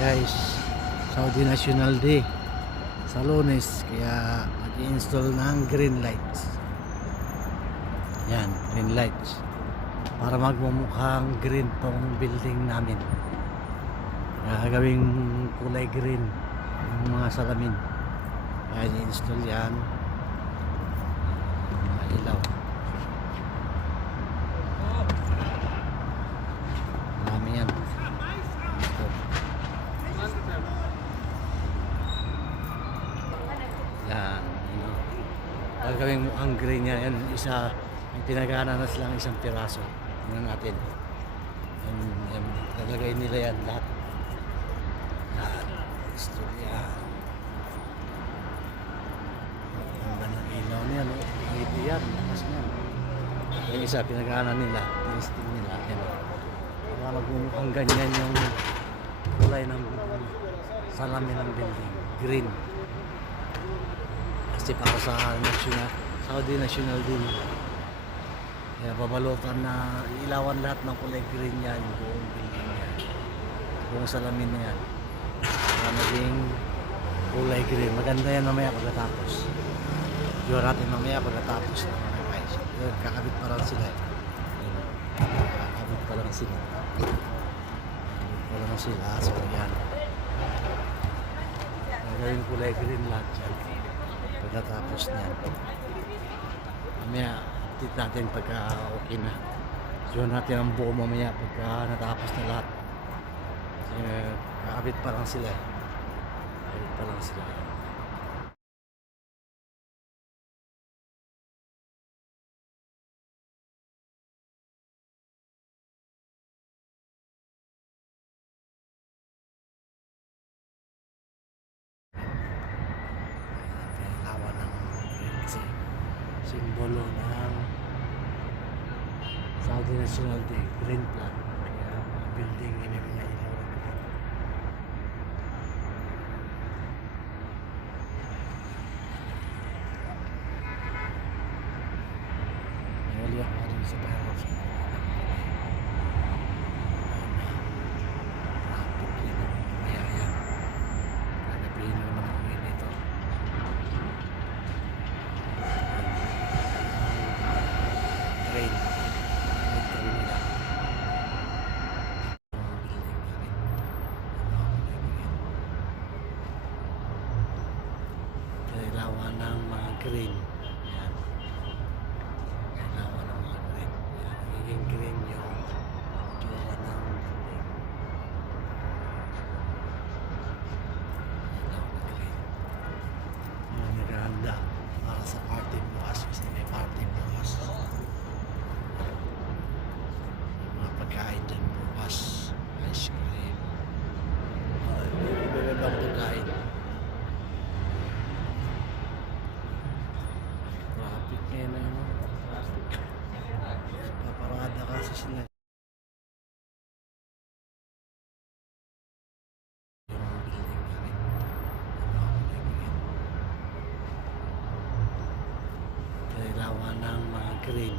Guys, Saudi National Day sa Lunes, kaya mag-i-install ng green lights. Yan, green lights para magmumukhang green tong building namin. Gagawing kulay green yung mga salamin. Kaya i-install yan. Ilaw. Dami yan. Yan. Gagawing mukhang green yan. Yan isa, may pinagana na silang isang piraso. Tingnan natin. Yan, lalagay nila yan lahat. Yan. Install yan. Ang ganda ng ilaw niya, no? Hindi yan. Lakas niyan. Yung isa, pinagana nila. Testing nila. Yan. Para magmumukhang ganyan yung kulay ng salamin ng building. Green. Kasi para sa national, Saudi National din. Kaya babalutan na ilawan lahat ng kulay green yan, yung buong building yan. Buong salamin na yan. Para maging kulay green. Maganda yan mamaya pagkatapos. Diyan natin mamaya pagkatapos ng mga guys. Kakabit pa lang sila. Kakabit pa lang sila. Kakabit pa lang sila. So yan. Magawin kulay green lahat yan. Pagkatapos niyan. Mamaya, update natin pagka okay na. Show natin ang buo mamaya pagka natapos na lahat. Kasi kakabit pa lang sila. Kakabit pa lang sila. Simbolo ng Saudi National Day, green flag. Kaya building ini pinailaw ng green. Nahuli ako rin sa paro. Traffic yun ang mayaya. Kagabihin na naman ang ito. Train. Kailangan ng mga green. Yan. Kailangan ng mga green. Yan. Nagiging green yung tsura ng building. Kailangan ng green. Mga naghahanda para sa party bukas. Kasi may party bukas. Mga pagkain dyan bukas. Ice cream. Iba-ibang pagkain. Traffic ngayon na yun. Paparada kasi sila. Yung building namin. Kailangan ng mga green.